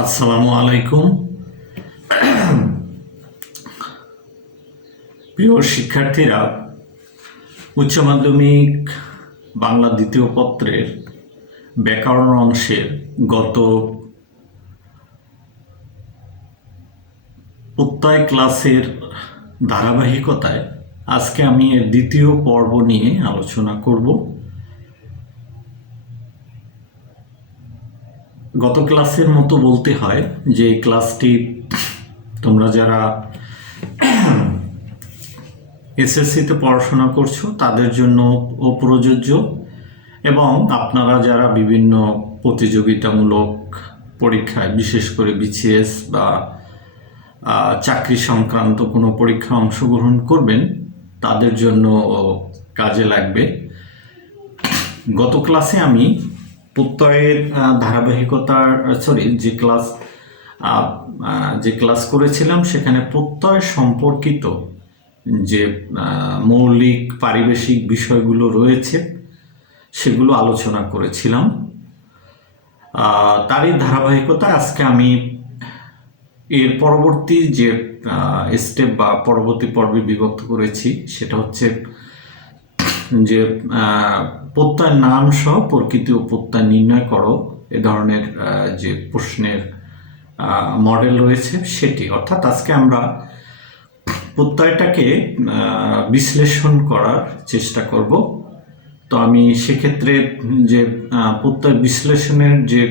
আসসালামু আলাইকুম। প্রিয় শিক্ষার্থীরা, উচ্চ মাধ্যমিক বাংলা দ্বিতীয় পত্রের ব্যাকরণ অংশের গত প্রত্যয় ক্লাসের ধারাবাহিকতায় আজকে আমি এর দ্বিতীয় পর্ব নিয়ে আলোচনা করব। গত ক্লাসের মতো বলতে হয় যে এই ক্লাসটি তোমরা যারা এসএসসিতে পড়াশোনা করছো তাদের জন্য প্রযোজ্য, এবং আপনারা যারা বিভিন্ন প্রতিযোগিতামূলক পরীক্ষায়, বিশেষ করে বিসিএস বা চাকরি সংক্রান্ত কোনো পরীক্ষায় অংশগ্রহণ করবেন তাদের জন্য কাজে লাগবে। গত ক্লাসে আমি প্রত্যয়ের ধারাবাহিকতার যে ক্লাস করেছিলাম সেখানে প্রত্যয় সম্পর্কিত যে মৌলিক পারিবেশিক বিষয়গুলো রয়েছে সেগুলো আলোচনা করেছিলাম। তারই ধারাবাহিকতা আজকে আমি এর পরবর্তী যে স্টেপ বা পরবর্তী পর্বে বিভক্ত করেছি সেটা হচ্ছে যে প্রত্যয় নাম সহ প্রকৃতি ও প্রত্যয় নির্ণয় করো, এ ধরনের যে প্রশ্নের মডেল রয়েছে সেটি। অর্থাৎ আজকে আমরা প্রত্যয়টাকে বিশ্লেষণ করার চেষ্টা করব। তো আমি সেক্ষেত্রে যে প্রত্যয় বিশ্লেষণের যে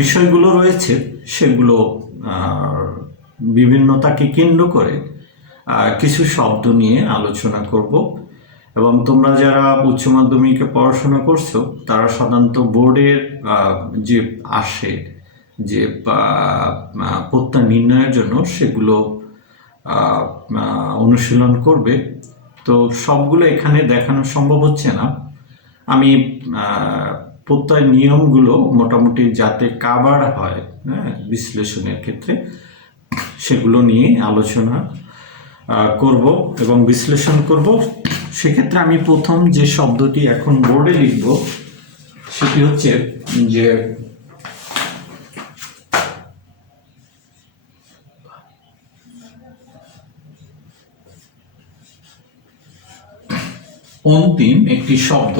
বিষয়গুলো রয়েছে সেগুলো বিভিন্নতাকে কেন্দ্র করে কিছু শব্দ নিয়ে আলোচনা করব। এবং তোমরা যারা উচ্চ মাধ্যমিকে পড়াশোনা করছো তারা সাধারণত বোর্ডের যে আসে যে প্রত্যয় নির্ণয়ের জন্য সেগুলো অনুশীলন করবে। তো সবগুলো এখানে দেখানো সম্ভব হচ্ছে না। আমি প্রত্যয় নিয়মগুলো মোটামুটি যাতে কাভার হয় বিশ্লেষণের ক্ষেত্রে সেগুলো নিয়ে আলোচনা করব এবং বিশ্লেষণ করব। সেক্ষেত্রে আমি প্রথম যে শব্দটি এখন বোর্ডে লিখব সেটি হচ্ছে যে অন্তিম একটি শব্দ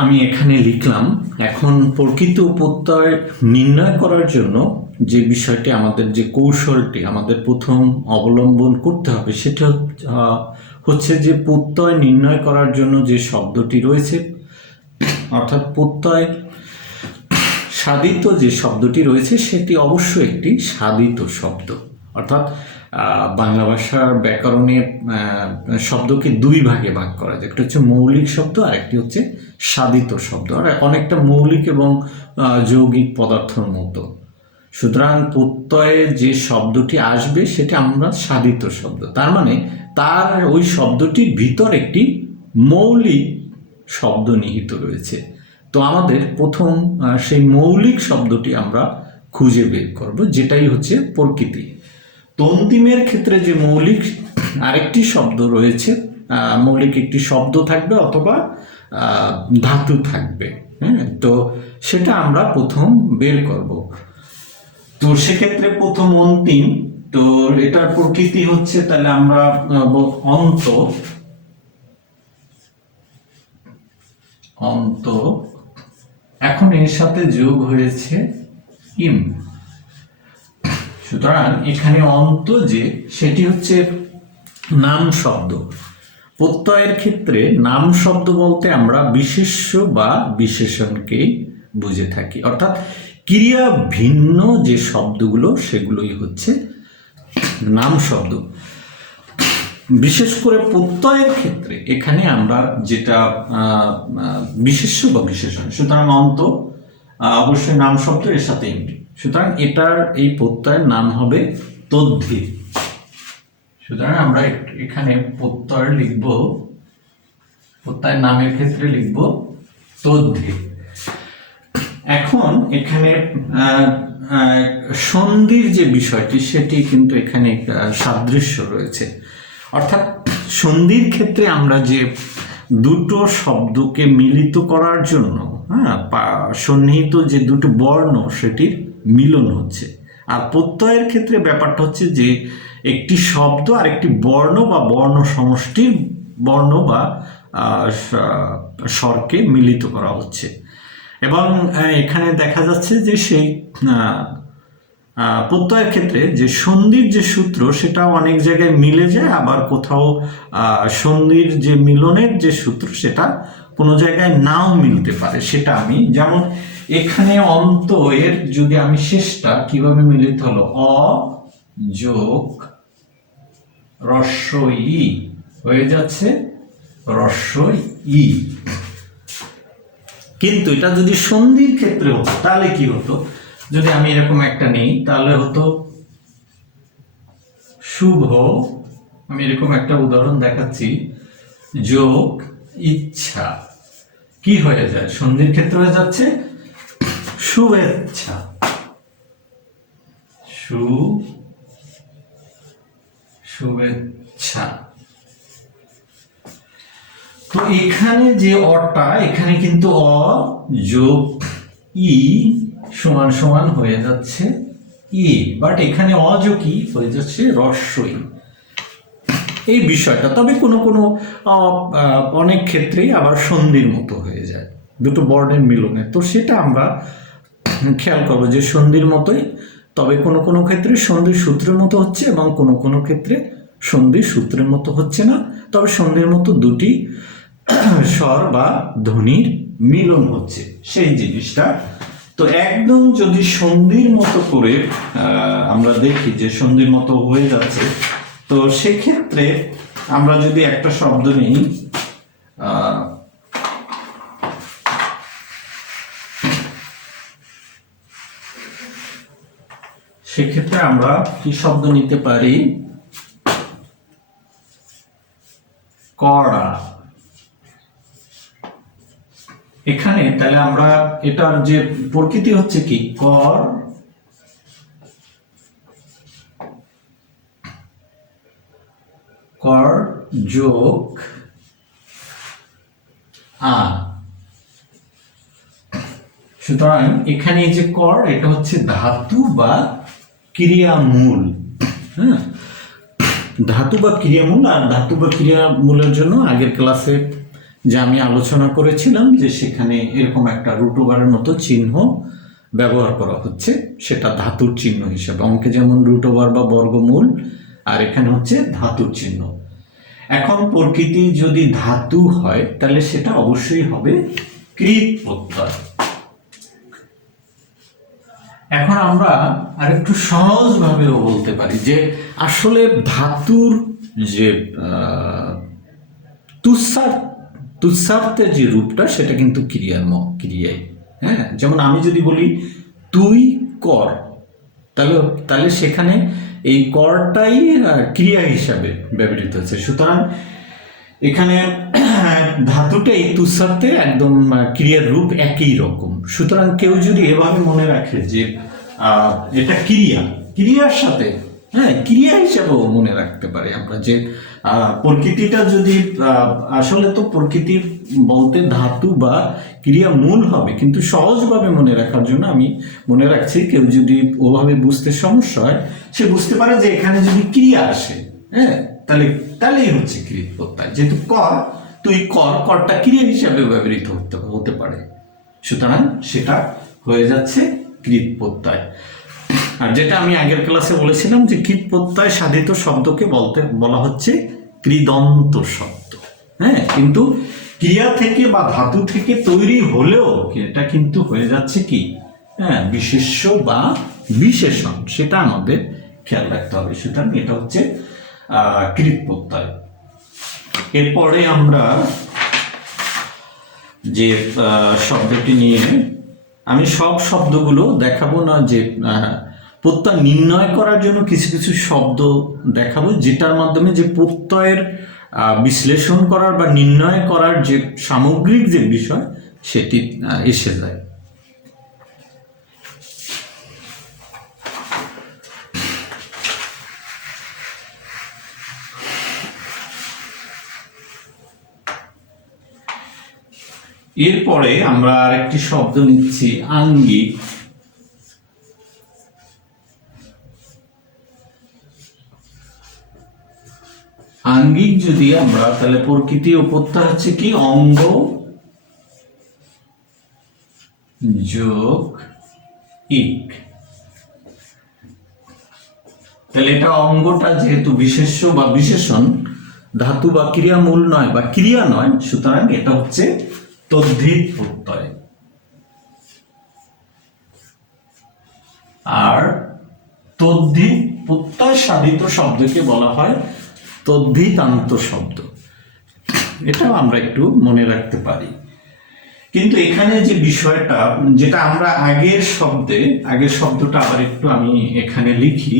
আমি এখানে লিখলাম। এখন প্রকৃত প্রত্যয় নির্ণয় করার জন্য যে বিষয়টি আমাদের, যে কৌশলটি আমাদের প্রথম অবলম্বন করতে হবে সেটা হচ্ছে যে প্রত্যয় নির্ণয় করার জন্য যে শব্দটি রয়েছে, অর্থাৎ প্রত্যয় সাধিত যে শব্দটি রয়েছে সেটি অবশ্যই একটি সাধিত শব্দ। অর্থাৎ বাংলা ভাষার ব্যাকরণে শব্দকে দুই ভাগে ভাগ করা যায়, একটা হচ্ছে মৌলিক শব্দ আর একটি হচ্ছে সাধিত শব্দ। আর অনেকটা মৌলিক এবং যৌগিক পদার্থের মতো। সুতরাং প্রত্যয়ে যে শব্দটি আসবে সেটা আমরা সাধিত শব্দ, তার মানে তার ওই শব্দটির ভিতর একটি মৌলিক শব্দ নিহিত রয়েছে। তো আমাদের প্রথম সেই মৌলিক শব্দটি আমরা খুঁজে বের করব, যেটাই হচ্ছে প্রকৃতি। তো অন্তিমের ক্ষেত্রে যে মৌলিক আরেকটি শব্দ রয়েছে, মৌলিক একটি শব্দ থাকবে অথবা ধাতু থাকবে। তো সেটা আমরা প্রথম বের করব। তো সেক্ষেত্রে প্রথম অন্তিম, তো এটার প্রকৃতি হচ্ছে, তাহলে আমরা অন্ত, অন্ত, এখন এর সাথে যোগ হয়েছে ইম। সুতরাং এখানে অন্ত যে সেটি হচ্ছে নাম শব্দ। প্রত্যয়ের ক্ষেত্রে নাম শব্দ বলতে আমরা বিশেষ্য বা বিশেষণকেই বুঝে থাকি, অর্থাৎ ক্রিয়া ভিন্ন যে শব্দগুলো সেগুলোই হচ্ছে নাম শব্দ। বিশেষ করে প্রত্যয়ের ক্ষেত্রে এখানে আমরা যেটা বিশেষ্য বা বিশেষণ, সুতরাং অন্ত অবশ্যই নাম শব্দ, এর সাথে ইম। সুতরাং এটার এই প্রত্যয়ের নাম হবে তদ্ধি। সুতরাং আমরা এখানে প্রত্যয় লিখব, প্রত্যয়ের নামের ক্ষেত্রে লিখব তদ্ধি। এখন এখানে সন্ধির যে বিষয়টি সেটি কিন্তু এখানে সাদৃশ্য রয়েছে। অর্থাৎ সন্ধির ক্ষেত্রে আমরা যে দুটো শব্দকে মিলিত করার জন্য, হ্যাঁ, সন্নিহিত যে দুটো বর্ণ সেটির মিলন হচ্ছে। আর প্রত্যয়ের ক্ষেত্রে ব্যাপারটা হচ্ছে যে একটি শব্দ আর একটি বর্ণ বা বর্ণ সমষ্টির বর্ণ বা স্বরকে মিলিত করা হচ্ছে। এবং এখানে দেখা যাচ্ছে যে সেই প্রত্যয়ের ক্ষেত্রে যে সন্ধির যে সূত্র সেটা অনেক জায়গায় মিলে যায়, আবার কোথাও সন্ধির যে মিলনের যে সূত্র সেটা কোনো জায়গায় নাও মিলতে পারে। সেটা আমি যেমন এখানে অন্ত এর যদি আমি শেষটা কিভাবে মিলিত হলো, অ যোগ রস্বই ই হয়ে যাচ্ছে রস্বই ই। কিন্তু এটা যদি সন্ধির ক্ষেত্রে হতো তাহলে কি হতো, যদি আমি এরকম একটা নেই তাহলে হতো শুভ, আমি এরকম একটা উদাহরণ দেখাচ্ছি, যোগ ইচ্ছা কি হয়ে যায়, সন্ধির ক্ষেত্রে হয়ে যাচ্ছে শুভেচ্ছা, শুভেচ্ছা। তো এখানে যে অটা, এখানে কিন্তু অ যোগ ই সমান সমান হয়ে যাচ্ছে ই, বাট এখানে অ যোগ ই হয়ে যাচ্ছে রস্বই। এই বিষয়টা তবে কোনো কোনো অনেক ক্ষেত্রেই আবার সন্ধির মতো হয়ে যায় দুটো বর্ণের মিলনে। তো সেটা আমরা খেয়াল করবো যে সন্ধির মতোই, তবে কোনো কোনো ক্ষেত্রে সন্ধির সূত্রের মতো হচ্ছে এবং কোনো কোনো ক্ষেত্রে সন্ধির সূত্রের মতো হচ্ছে না, তবে সন্ধির মতো দুটি স্বর বা ধ্বনির মিলন হচ্ছে সেই জিনিসটা। তো একদম যদি সন্ধির মতো করে আমরা দেখি যে সন্ধির মতো হয়ে যাচ্ছে, তো সেক্ষেত্রে আমরা যদি একটা শব্দ নিই, সেক্ষেত্রে আমরা কি শব্দ নিতে পারি, কড়া। এখানে তাহলে আমরা এটার যে প্রকৃতি হচ্ছে কি, কর কর যোগ আ। সুতরাং এখানে যে কর এটা হচ্ছে ধাতু বা ক্রিয়ামূল, হ্যাঁ, ধাতু বা ক্রিয়ামূল। আর ধাতু বা ক্রিয়ামূলের জন্য আগের ক্লাসে যে আমি আলোচনা করেছিলাম যে সেখানে এরকম একটা রুট ওভারের মতো চিহ্ন ব্যবহার করা হচ্ছে, সেটা ধাতুর চিহ্ন হিসেবে। অঙ্কে যেমন রুট ওভার বা বর্গমূল, আর এখানে হচ্ছে ধাতুর চিহ্ন। এখন প্রকৃতি যদি ধাতু হয় তাহলে সেটা অবশ্যই হবে কৃৎ প্রত্যয়। এখন আমরা আরেকটু সহজভাবেও বলতে পারি যে আসলে ধাতুর যে তুৎসার্থের যে রূপটা সেটা কিন্তু ক্রিয়ায়, হ্যাঁ। যেমন আমি যদি বলি তুই কর, তাহলে সেখানে এই করটাই ক্রিয়া হিসাবে ব্যবহৃত হচ্ছে। সুতরাং এখানে ধাতুটাই তুৎসার্থে একদম ক্রিয়ার রূপ একই রকম। সুতরাং কেউ যদি এভাবে মনে রাখে যে এটা ক্রিয়ার সাথে, হ্যাঁ, ক্রিয়া হিসাবেও মনে রাখতে পারি আমরা যে প্রকৃতিটা যদি আসলে তো প্রকৃতির বলতে ধাতু বা ক্রিয়া মূল হবে, কিন্তু সহজভাবে মনে রাখার জন্য আমি মনে রাখছি, কেউ যদি ওভাবে বুঝতে সমস্যা হয় সে বুঝতে পারে যে এখানে যদি ক্রিয়া আসে, হ্যাঁ, তাহলেই হচ্ছে কৃৎ প্রত্যয়। যেহেতু কর, তুই করটা ক্রিয়া হিসাবে ব্যবহৃত হতে পারে, সুতরাং সেটা হয়ে যাচ্ছে কৃৎ প্রত্যয়। আর যেটা আমি আগের ক্লাসে বলেছিলাম যে কৃৎ প্রত্যয় সাধিত শব্দকে বলা হচ্ছে কৃদন্ত শব্দ, হ্যাঁ। কিন্তু ক্রিয়া থেকে বা ধাতু থেকে তৈরি হলেও এটা কিন্তু হয়ে যাচ্ছে কি, হ্যাঁ, বিশেষ্য বা বিশেষণ, সেটা আমাদের খেয়াল রাখতে হবে। সুতরাং এটা হচ্ছে কৃৎ প্রত্যয়। এরপরে আমরা যে শব্দটি নিয়ে, আমি সব শব্দগুলো দেখাবো না, যে প্রত্যয় নির্ণয় করার জন্য কিছু কিছু শব্দ দেখাবো যেটার মাধ্যমে যে প্রত্যয়ের বিশ্লেষণ করার বা নির্ণয় করার যে সামগ্রিক যে বিষয় সেটি এসে যায়। এরপরে আমরা আরেকটি শব্দ নিচ্ছি আঙ্গিক। আঙ্গিক যদি আমরা, তাহলে প্রকৃতি ও প্রত্যয় হচ্ছে কি অঙ্গ যোগ ইক। তাহলে এটা অঙ্গটা যেহেতু বিশেষ্য বা বিশেষণ, ধাতু বা ক্রিয়ামূল নয় বা ক্রিয়া নয়, সুতরাং এটা হচ্ছে তদ্ধিত প্রত্যয়। আর তদ্ধিত প্রত্যয় সাধিত শব্দকে বলা হয় তদ্ধিতান্ত শব্দ। এটাও আমরা একটু মনে রাখতে পারি। কিন্তু এখানে যে বিষয়টা, যেটা আমরা আগের শব্দটা আবার একটু আমি এখানে লিখি।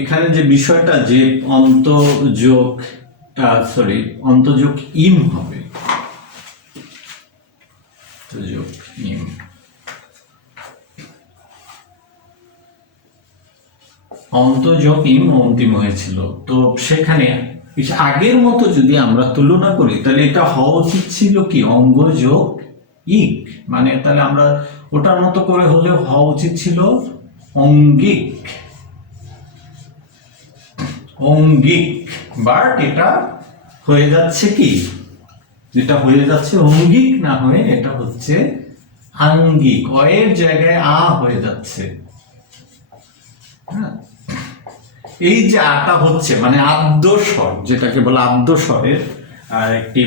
এখানে যে বিষয়টা, যে অন্তযোগ ইম হবে, অন্তযোগ ইম অন্তিম হয়েছিল। তো সেখানে আগের মতো যদি আমরা তুলনা করি, তাহলে এটা হওয়া উচিত ছিল কি অঙ্গযোগ ইক, মানে তাহলে আমরা ওটার মতো করে হলেও হওয়া উচিত ছিল অঙ্গিক। বাট এটা হয়ে যাচ্ছে কি, যেটা হয়ে যাচ্ছে অঙ্গিক না হয়ে এটা হচ্ছে আঙ্গিক। অয়ের জায়গায় আ হয়ে যাচ্ছে। এই যে আটা হচ্ছে মানে আদ্য স্বর, যেটাকে বলে আদ্য স্বরের একটি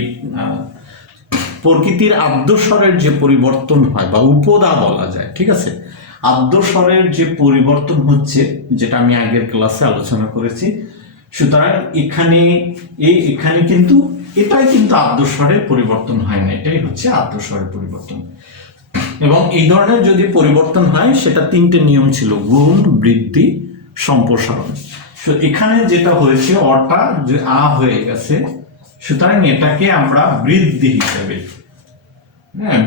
প্রকৃতির আদ্য স্বরের যে পরিবর্তন হয় বা উপদা বলা যায়, ঠিক আছে। আদ্য স্বরের যে পরিবর্তন হচ্ছে, যেটা আমি আগের ক্লাসে আলোচনা করেছি। সুতরাং এখানে কিন্তু এটাই কিন্তু আদ্য স্বরের পরিবর্তন হয় না, এটাই হচ্ছে আদ্য স্বরের পরিবর্তন। এবং এই ধরনের যদি পরিবর্তন হয়, সেটা তিনটে নিয়ম ছিল: গুণ, বৃদ্ধি, সম্প্রসারণ। এখানে যেটা হয়েছে, অটা যে আ হয়ে গেছে, সুতরাং এটাকে আমরা বৃদ্ধি হিসেবে,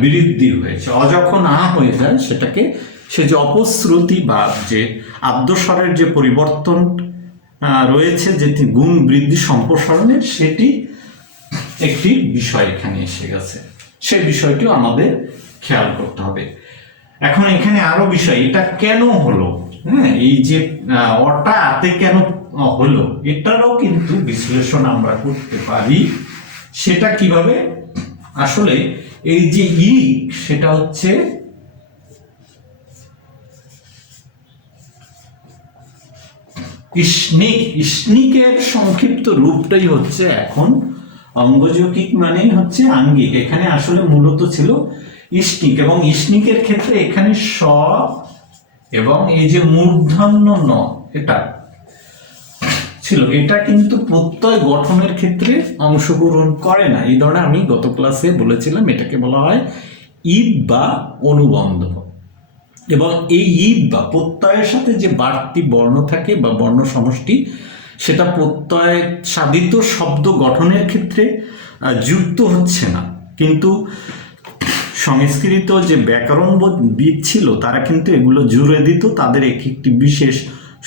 বৃদ্ধি হয়েছে। যখন আ হয়ে যায়, সেটাকে সে যে অপশ্রুতি বা যে আদ্যস্বরের যে পরিবর্তন রয়েছে, যে গুণ, বৃদ্ধি, সম্প্রসারণের, সেটি একটি বিষয় এখানে এসে গেছে। সেই বিষয়টিও আমাদের খেয়াল করতে হবে। এখন এখানে আরো বিষয়, এটা কেন হলো, এই যে অটা আতে কেন হলো, এটারও কিন্তু বিশ্লেষণ আমরা করতে পারি। সেটা কিভাবে? আসলে এই যে ইক, সেটা হচ্ছে ইস্নিকের সংক্ষিপ্ত রূপটাই হচ্ছে এখন অঙ্গযৌগিক, মানেই হচ্ছে আঙ্গিক। এখানে আসলে মূলত ছিল ইস্নিক, এবং ইস্নিকের ক্ষেত্রে এখানে স এবং এই যে মূর্ধন্য ন, এটা ছিল। এটা কিন্তু প্রত্যয় গঠনের ক্ষেত্রে অংশগ্রহণ করে না। এই ধরনের আমি গত ক্লাসে বলেছিলাম, এটাকে বলা হয় ঈদ বা অনুবন্ধ। এবং এই ঈদ বা প্রত্যয়ের সাথে যে বাড়তি বর্ণ থাকে বা বর্ণ সমষ্টি, সেটা প্রত্যয় সাধিত শব্দ গঠনের ক্ষেত্রে যুক্ত হচ্ছে না। কিন্তু সংস্কৃত যে ব্যাকরণবিদ ছিল, তারা কিন্তু এগুলো জুড়ে দিত তাদের একটি বিশেষ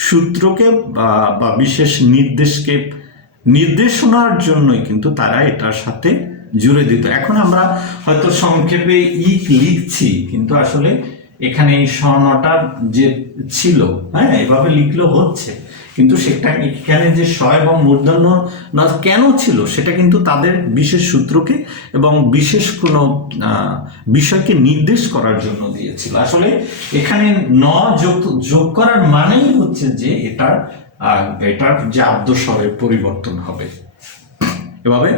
সূত্রকে বা বিশেষ নির্দেশনার জন্যই কিন্তু তারা এটার সাথে জুড়ে দিত। এখন আমরা হয়তো সংক্ষেপে ইক লিখছি, কিন্তু আসলে এখানে এই স্বর্ণটা যে ছিল, এভাবে লিখলেও হচ্ছে, কিন্তু সেটা এখানে যে স এবং মূর্ধন্য না কেন ছিল, সেটা কিন্তু তাদের বিশেষ সূত্রকে এবং বিশেষ কোনো বিষয়কে নির্দেশ করার জন্য দিয়েছিল। আসলে এখানে ন যোগ করার মানেই হচ্ছে যে এটার যে আদ্যস্বরের পরিবর্তন হবে। এভাবে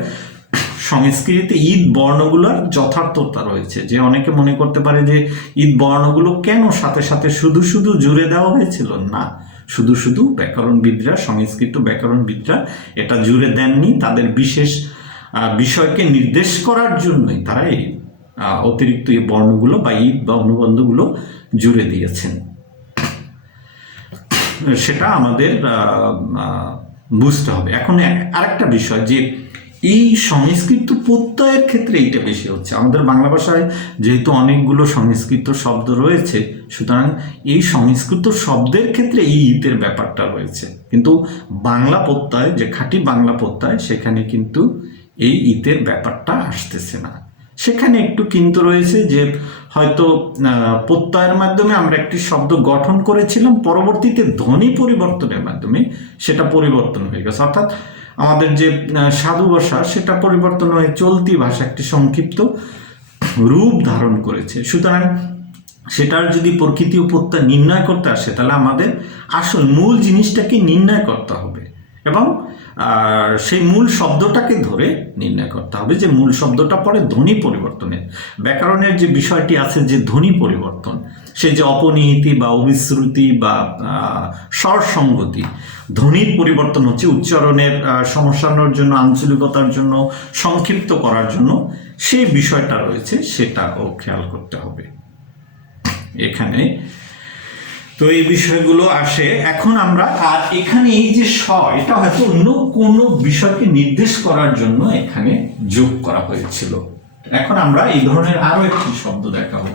সংস্কৃতিতে ঈদ বর্ণগুলোর যথার্থতা রয়েছে। যে অনেকে মনে করতে পারে যে ঈদ বর্ণগুলো কেন সাথে সাথে শুধু শুধু জুড়ে দেওয়া হয়েছিল, না, শুধু শুধু ব্যাকরণবিদরা, সংস্কৃত ব্যাকরণবিদরা এটা জুড়ে দেননি। তাদের বিশেষ বিষয়কে নির্দেশ করার জন্যই তারা এই অতিরিক্ত এই বর্ণগুলো বা ঈদ বা অনুবন্ধগুলো জুড়ে দিয়েছেন। সেটা আমাদের বুঝতে হবে। এখন আরেকটা বিষয় যে এই সংস্কৃত প্রত্যয়ের ক্ষেত্রে এইটা বেশি হচ্ছে। আমাদের বাংলা ভাষায় যেহেতু অনেকগুলো সংস্কৃত শব্দ রয়েছে, সুতরাং এই সংস্কৃত শব্দের ক্ষেত্রে এই ইতের ব্যাপারটা রয়েছে, কিন্তু বাংলা প্রত্যয় যে খাঁটি বাংলা প্রত্যয় সেখানে কিন্তু এই ইতের ব্যাপারটা আসতেছে না। সেখানে একটু কিন্তু রয়েছে যে হয়তো প্রত্যয়ের মাধ্যমে আমরা একটি শব্দ গঠন করেছিলাম, পরবর্তীতে ধ্বনি পরিবর্তনের মাধ্যমে সেটা পরিবর্তন হয়ে গেছে। অর্থাৎ আমাদের যে সাধু ভাষা সেটা পরিবর্তন হয়ে চলতি ভাষা একটি সংক্ষিপ্ত রূপ ধারণ করেছে। সুতরাং সেটার যদি প্রকৃতি ও প্রত্যয় নির্ণয় করতে আসে, তাহলে আমাদের আসল মূল জিনিসটাকে নির্ণয় করতে হবে এবং সেই মূল শব্দটাকে ধরে নির্ণয় করতে হবে যে মূল শব্দটা পরে ধ্বনি পরিবর্তনের। ব্যাকরণের যে বিষয়টি আছে যে ধ্বনি পরিবর্তন, সেই যে অপনিহিতি বা অবিশ্রুতি বা স্বর সংগতি, ধ্বনির পরিবর্তন হচ্ছে উচ্চারণের সমস্যার জন্য, আঞ্চলিকতার জন্য, সংক্ষিপ্ত করার জন্য সেই বিষয়টা রয়েছে, সেটাও খেয়াল করতে হবে এখানে। তো এই বিষয়গুলো আসে। এখন আমরা আর এখানে এই যে স, এটা হয়তো অন্য কোনো বিষয়কে নির্দেশ করার জন্য এখানে যোগ করা হয়েছিল। এখন আমরা এই ধরনের আরো একটি শব্দ দেখাবো।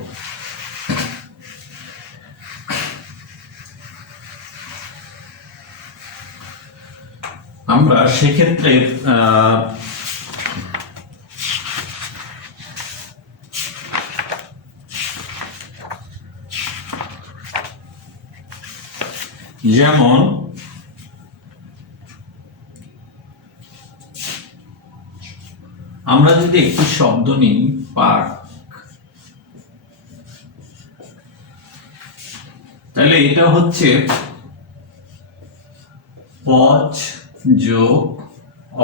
আমরা সেক্ষেত্রে যেমন আমরা যদি একটি শব্দ নিই পার্ক, তাহলে এটা হচ্ছে পচ যোগ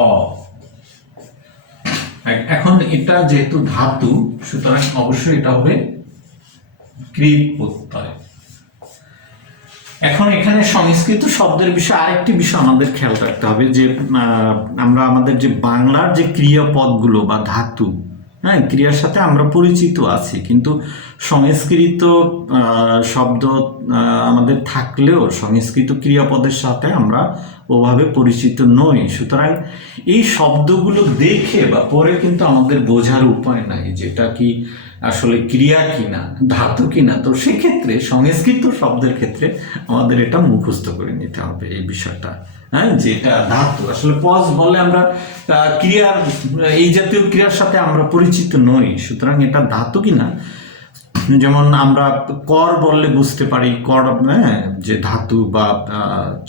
অ। এখন এটা যেহেতু ধাতু, সুতরাং অবশ্যই এটা হবে কৃৎ প্রত্যয়। এখন এখানে সংস্কৃত শব্দের বিষয়ে আরেকটি বিষয় আমাদের খেয়াল রাখতে হবে যে আমরা আমাদের যে বাংলার যে ক্রিয়াপদগুলো বা ধাতু, হ্যাঁ, ক্রিয়ার সাথে আমরা পরিচিত আছি, কিন্তু সংস্কৃত শব্দ আমাদের থাকলেও সংস্কৃত ক্রিয়াপদের সাথে আমরা ওভাবে পরিচিত নই। সুতরাং এই শব্দগুলো দেখে বা পরে কিন্তু আমাদের বোঝার উপায় নাই যেটা কি আসলে ক্রিয়া কিনা, ধাতু কিনা। তো সেক্ষেত্রে সংস্কৃত শব্দের ক্ষেত্রে আমাদের এটা মুখস্থ করে নিতে হবে এই বিষয়টা, হ্যাঁ, যেটা ধাতু। আসলে পজ বললে আমরা ক্রিয়ার, এই জাতীয় ক্রিয়ার সাথে আমরা পরিচিত নই, সুতরাং এটা ধাতু কিনা। যেমন আমরা কর বললে বুঝতে পারি কর, হ্যাঁ, যে ধাতু বা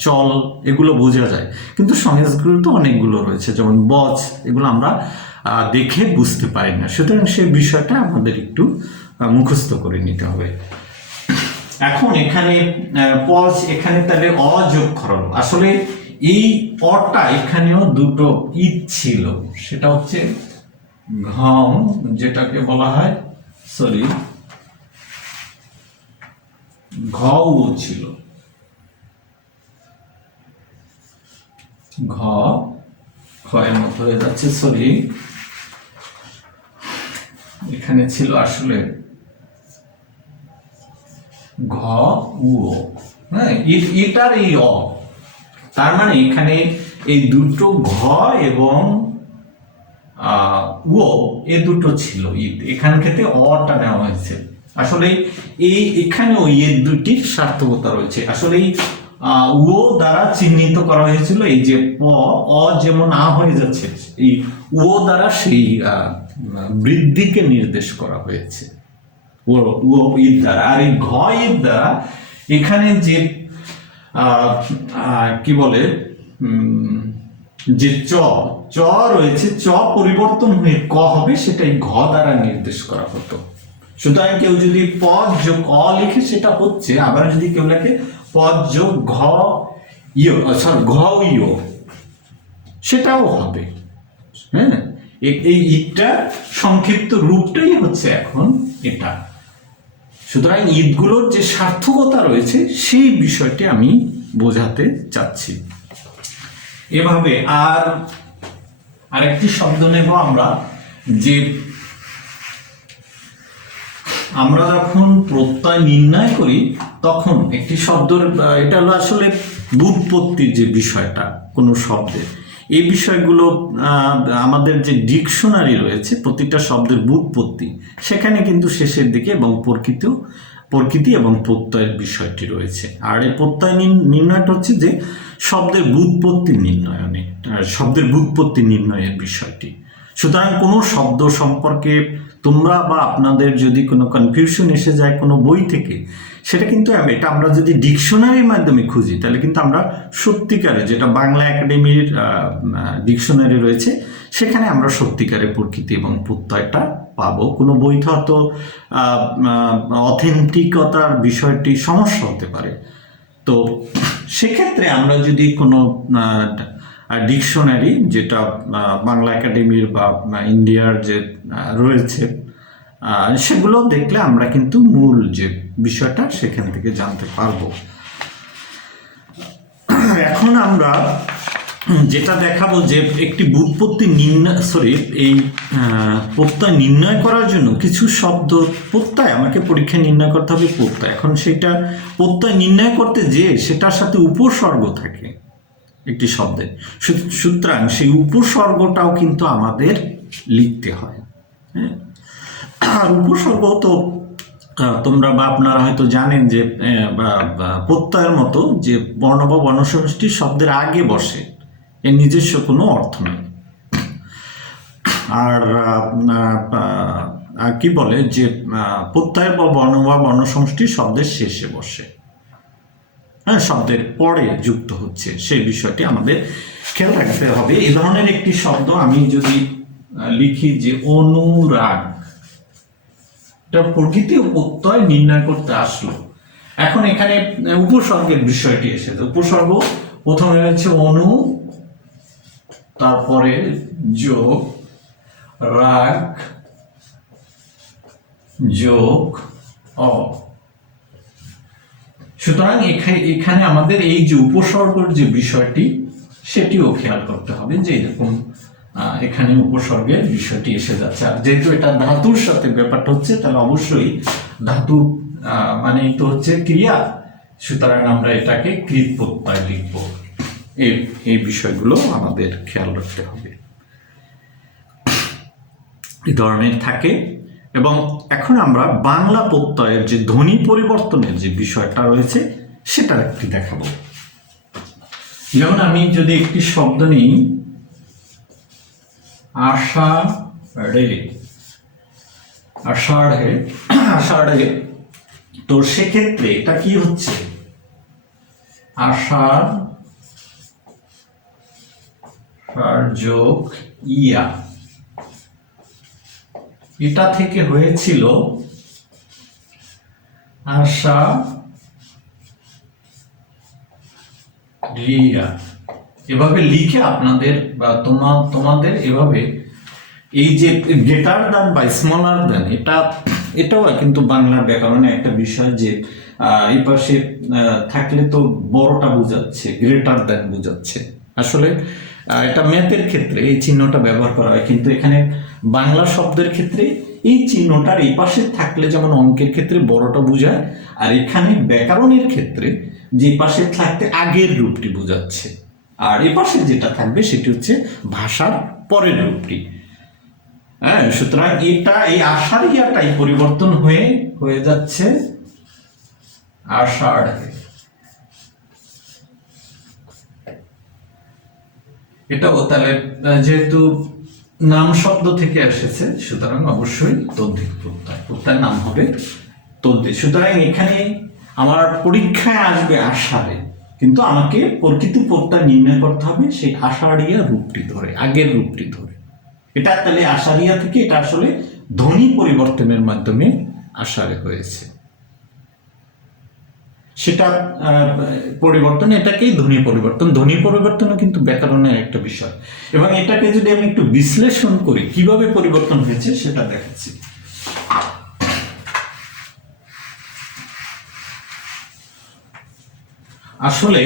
চল, এগুলো বোঝা যায়, কিন্তু সংস্কৃত অনেকগুলো রয়েছে যেমন বচ, এগুলো আমরা দেখে বুঝতে পারি না। সুতরাং সেই বিষয়টা আমাদের একটু মুখস্থ করে নিতে হবে। এখন এখানে পজ, এখানে তাহলে অযোগকরণ, আসলে এই অটা এখানেও দুটো ঈদ ছিল, সেটা হচ্ছে ঘম, যেটাকে বলা হয় ঘও ছিল, ঘ ক্ষয়ের মতো হয়ে যাচ্ছে, এখানে ছিল আসলে ঘ উ, হ্যাঁ, এটার এই অ, তার মানে এখানে এই দুটো ঘ এবং ও, এ দুটো ছিল ঈদ, এখান থেকে অটা নেওয়া হয়েছে। আসলে এই এখানেও এর দুটির সার্থকতা রয়েছে। আসলে ও দ্বারা চিহ্নিত করা হয়েছিল এই যে প, অ যেমন আ হয়ে যাচ্ছে, এই ও দ্বারা সেই বৃদ্ধিকে নির্দেশ করা হয়েছে ও ঈদ দ্বারা। আর এই ঘ ঈদ দ্বারা এখানে যে কি বলে যে চ রয়েছে, চ পরিবর্তন হয়ে ক হবে, সেটাই ঘ দ্বারা নির্দেশ করা হতো। সুতরাং কেউ যদি পদ যোগ অ লিখে সেটা হচ্ছে, আবার যদি কেউ লেখে পদ যোগ ঘ ইয়, ঘ ইয়, সেটাও হবে। হ্যাঁ, এই ঈদটা সংক্ষিপ্ত রূপটাই হচ্ছে এখন এটা। সুতরাং ঈদগুলোর যে সার্থকতা রয়েছে সেই বিষয়টি আমি বোঝাতে চাচ্ছি এভাবে। আর আরেকটি শব্দ নেব আমরা, যে আমরা যখন প্রত্যয় নির্ণয় করি তখন একটি শব্দের এটা হলো আসলে ব্যুৎপত্তির যে বিষয়টা কোনো শব্দের, এই বিষয়গুলো আমাদের যে ডিকশনারি রয়েছে প্রতিটা শব্দের ব্যুৎপত্তি সেখানে কিন্তু শেষের দিকে এবং প্রকৃতি এবং প্রত্যয়ের বিষয়টি রয়েছে। আর এই প্রত্যয় নির্ণয়টা হচ্ছে যে শব্দের ব্যুৎপত্তি নির্ণয়নে, শব্দের ব্যুৎপত্তি নির্ণয়ের বিষয়টি। সুতরাং কোনো শব্দ সম্পর্কে তোমরা বা আপনাদের যদি কোনো কনফিউশন এসে যায় কোনো বই থেকে, সেটা কিন্তু এটা আমরা যদি ডিকশনারির মাধ্যমে খুঁজি তাহলে কিন্তু আমরা সত্যিকারে, যেটা বাংলা একাডেমির ডিকশনারি রয়েছে সেখানে আমরা সত্যিকারে প্রকৃতি এবং প্রত্যয়টা পাবো। কোনো বইতে হয়তো অথেন্টিকতার বিষয়টি সমস্যা হতে পারে, তো সেক্ষেত্রে আমরা যদি কোনো ডিকশনারি যেটা বাংলা একাডেমির বা ইন্ডিয়ার যে রয়েছে সেগুলো দেখলে আমরা কিন্তু মূল যে বিষয়টা সেখান থেকে জানতে পারবো। এখন আমরা যেটা দেখাবো যে একটি ব্যুৎপত্তি এই প্রত্যয় নির্ণয় করার জন্য কিছু শব্দ প্রত্যয় আমাকে পরীক্ষায় নির্ণয় করতে হবে প্রত্যয়। এখন সেটা প্রত্যয় নির্ণয় করতে যে সেটার সাথে উপসর্গ থাকে একটি শব্দের, সুতরাং সেই উপসর্গটাও কিন্তু আমাদের লিখতে হয়। হ্যাঁ, আর উপসর্গ তো তোমরা বা আপনারা হয়তো জানেন যে প্রত্যয়ের মতো যে বর্ণ বা বর্ণসমষ্টি শব্দের আগে বসে, এর নিজস্ব কোনো অর্থ নেই। আর কি বলে যে প্রত্যয় বা বর্ণ বা বর্ণসমষ্টি শব্দের শেষে বসে, হ্যাঁ, শব্দের পরে যুক্ত হচ্ছে, সেই বিষয়টি আমাদের খেয়াল রাখতে হবে। এই ধরনের একটি শব্দ আমি যদি লিখি যে অনুরাগ, এটা প্রকৃতি ও প্রত্যয় নির্ণয় করতে আসলো। এখন এখানে উপসর্গের বিষয়টি এসেছে। উপসর্গ প্রথমে হচ্ছে অনু, তারপরে যোগ, রাগ যোগ অ। সুতরাং এখানে আমাদের এই যে উপসর্গের যে বিষয়টি সেটিও খেয়াল করতে হবে যে এরকম এখানে উপসর্গের বিষয়টি এসে যাচ্ছে। আর যেহেতু এটা ধাতুর সাথে ব্যাপারটা হচ্ছে, তাহলে অবশ্যই ধাতু মানে তো হচ্ছে ক্রিয়া, সুতরাং আমরা এটাকে কৃত প্রত্যয় লিখব। এই বিষয়গুলো আমাদের খেয়াল রাখতে হবে, এই ধরনের থাকে। এবং এখন আমরা বাংলা প্রত্যয়ের যে ধ্বনি পরিবর্তনের যে বিষয়টা রয়েছে সেটা একটি দেখাবো। যেমন আমি যদি একটি শব্দ নিই আষাঢ়ে, আষাঢ়ে, আষাঢ়ে, তো সেক্ষেত্রে এটা কি হচ্ছে, আষাঢ় যোগ ইয়া, এটা থেকে হয়েছিল আশা রিয়া। এভাবে লিখে আপনাদের বা তোমাদের এভাবে এই যে গ্রেটার দ্যান বা স্মলার দ্যান, এটাও কিন্তু বাংলা ব্যাকরণে একটা বিষয় যে এই পাশে থাকলে তো বড়টা বোঝাচ্ছে, গ্রেটার দ্যান বোঝাচ্ছে। আসলে এটা ম্যাথের ক্ষেত্রে এই চিহ্নটা ব্যবহার করা হয়, কিন্তু এখানে বাংলা শব্দের ক্ষেত্রে এই চিহ্নটার এই পাশে থাকলে যেমন অঙ্কের ক্ষেত্রে বড়টা বোঝায়, আর এখানে ব্যাকরণের ক্ষেত্রে যে পাশে থাকতে আগের রূপটি বোঝাচ্ছে, আর এ পাশে যেটা থাকবে সেটি হচ্ছে ভাষার পরের রূপটি। হ্যাঁ, সুতরাং এটা এই আষাঢ়িয়াটাই পরিবর্তন হয়ে যাচ্ছে আষাঢ়। এটাও তাহলে যেহেতু নাম শব্দ থেকে এসেছে, সুতরাং অবশ্যই তদ্ধিত প্রত্যয়, প্রত্যয়ের নাম হবে তদ্ধিত। সুতরাং এখানে আমার পরীক্ষায় আসবে আষাঢ়ে, কিন্তু আমাকে প্রকৃত প্রত্যয় নির্ণয় করতে হবে সেই আষাঢ়িয়া রূপটি ধরে, আগের রূপটি ধরে। এটা তাহলে আষাঢ়িয়া থেকে এটা আসলে ধ্বনি পরিবর্তনের মাধ্যমে আষাঢ়ে হয়েছে, সেটা পরিবর্তন, এটাকেই ধ্বনি পরিবর্তন। ধ্বনি পরিবর্তনও কিন্তু ব্যাকরণের একটা বিষয়, এবং এটাকে যদি আমি একটু বিশ্লেষণ করি কিভাবে পরিবর্তন হয়েছে সেটা দেখাচ্ছি। আসলে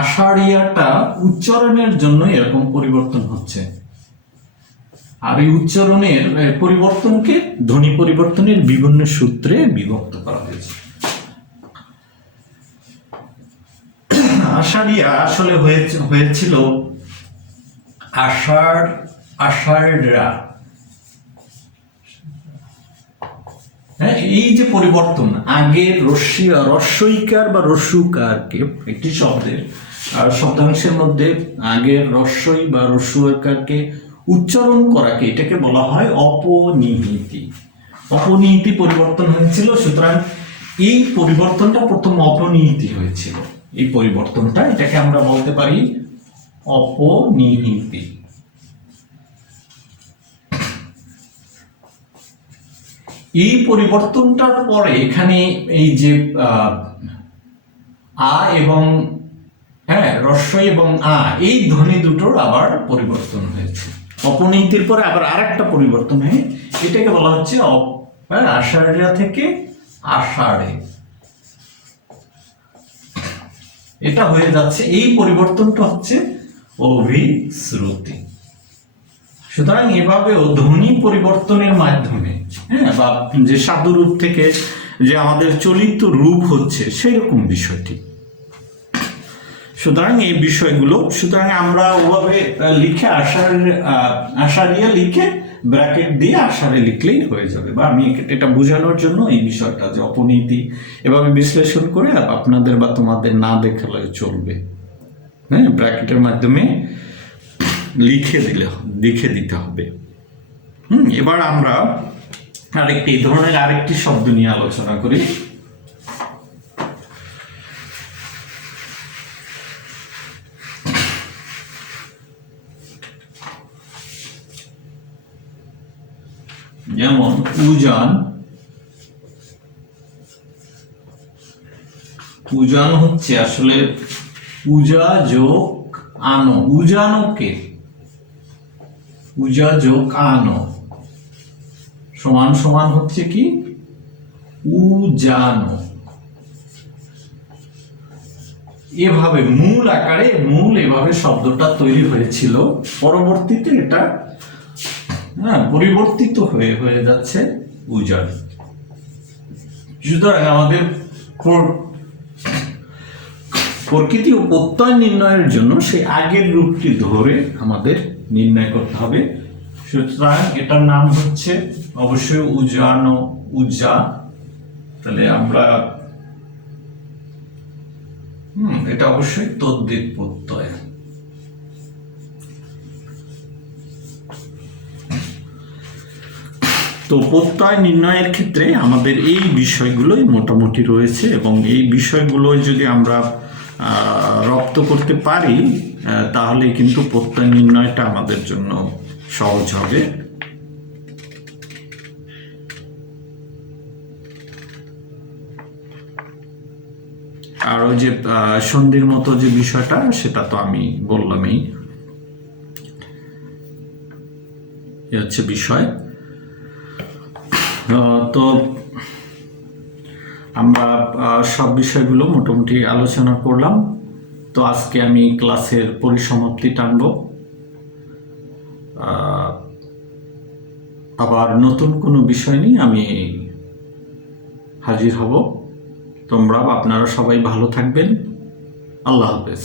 আষাঢ়িয়াটা উচ্চারণের জন্য এরকম পরিবর্তন হচ্ছে। আর এই উচ্চারণের পরিবর্তনকে ধ্বনি পরিবর্তনের বিভিন্ন সূত্রে বিভক্ত করা হয়েছে। আষাঢ়িয়া আসলে হয়েছিল আষাঢ়রা। হ্যাঁ, এই যে পরিবর্তন, আগের রস্বইকার বা রস্যুকারকে একটি শব্দাংশের মধ্যে আগের রস্বই বা রস্যুকারকে উচ্চারণ করাকে, এটাকে বলা হয় অপনিহিতি। অপনিহিতি পরিবর্তন হয়েছিল, সুতরাং এই পরিবর্তনটা প্রথম অপনিহিতি হয়েছিল। এই পরিবর্তনটা, এটাকে আমরা বলতে পারি অপনিহিতি। এই পরিবর্তনটার পরে এখানে এই যে আ এবং রস্বই এবং আ, এই ধ্বনি দুটোর আবার পরিবর্তন হয়েছে। অপনিহিতির পরে আবার আরেকটা পরিবর্তন হয়, এটাকে বলা হচ্ছে আষাঢ়া থেকে আষাঢ়ে। এটা হয়ে যাচ্ছে, এই পরিবর্তনটা হচ্ছে অভিশ্রুতি। সুতরাং এভাবেও ধ্বনি পরিবর্তনের মাধ্যমে, বা যে সাধু রূপ থেকে যে আমাদের চলিত রূপ হচ্ছে সেরকম বিষয়টি। সুতরাং এই বিষয়গুলো, সুতরাং আমরা ওভাবে লিখে আষাঢ়িয়া লিখে ব্র্যাকেট দিয়ে আষাঢ়ে লিখলেই হয়ে যাবে। বা আমি এটা বোঝানোর জন্য এই বিষয়টা যে অপনীতি এভাবে বিশ্লেষণ করে আপনাদের বা তোমাদের না দেখালে চলবে, ব্র্যাকেটের মাধ্যমে লিখে দিতে হবে। এবার আমরা এই ধরনের আরেকটি শব্দ নিয়ে আলোচনা করি। যেমন উজান। উজান হচ্ছে আসলে উজা যোগ আনো, উজানোকে উজা যোগ আনো সমান সমান হচ্ছে কি উজানো। এভাবে মূল আকারে এভাবে শব্দটা তৈরি হয়েছিল, পরবর্তীতে এটা পরিবর্তিত হয়ে যাচ্ছে উজান। সুতরাং আমাদের প্রকৃতি ও প্রত্যয় নির্ণয়ের জন্য সেই আগের রূপটি ধরে আমাদের নির্ণয় করতে হবে। সুতরাং এটার নাম হচ্ছে অবশ্যই উজানো, উজা। তাহলে আমরা এটা অবশ্যই তদ্ধিত প্রত্যয়। তো প্রত্যয় নির্ণয়ের ক্ষেত্রে আমাদের এই বিষয়গুলোই মোটামুটি রয়েছে, এবং এই বিষয়গুলোই যদি আমরা রপ্ত করতে পারি তাহলে কিন্তু প্রত্যয় নির্ণয়টা আমাদের জন্য সহজ হবে। আর ওই যে সন্ধির মতো যে বিষয়টা, সেটা তো আমি বললামই, হচ্ছে বিষয়। তো আমরা সব বিষয়গুলো মোটামুটি আলোচনা করলাম। তো আজকে আমি ক্লাসের পরিসমাপ্তি টানব। আবার নতুন কোনো বিষয় নিয়ে আমি হাজির হব। আপনারা সবাই ভালো থাকবেন। আল্লাহ হাফেজ।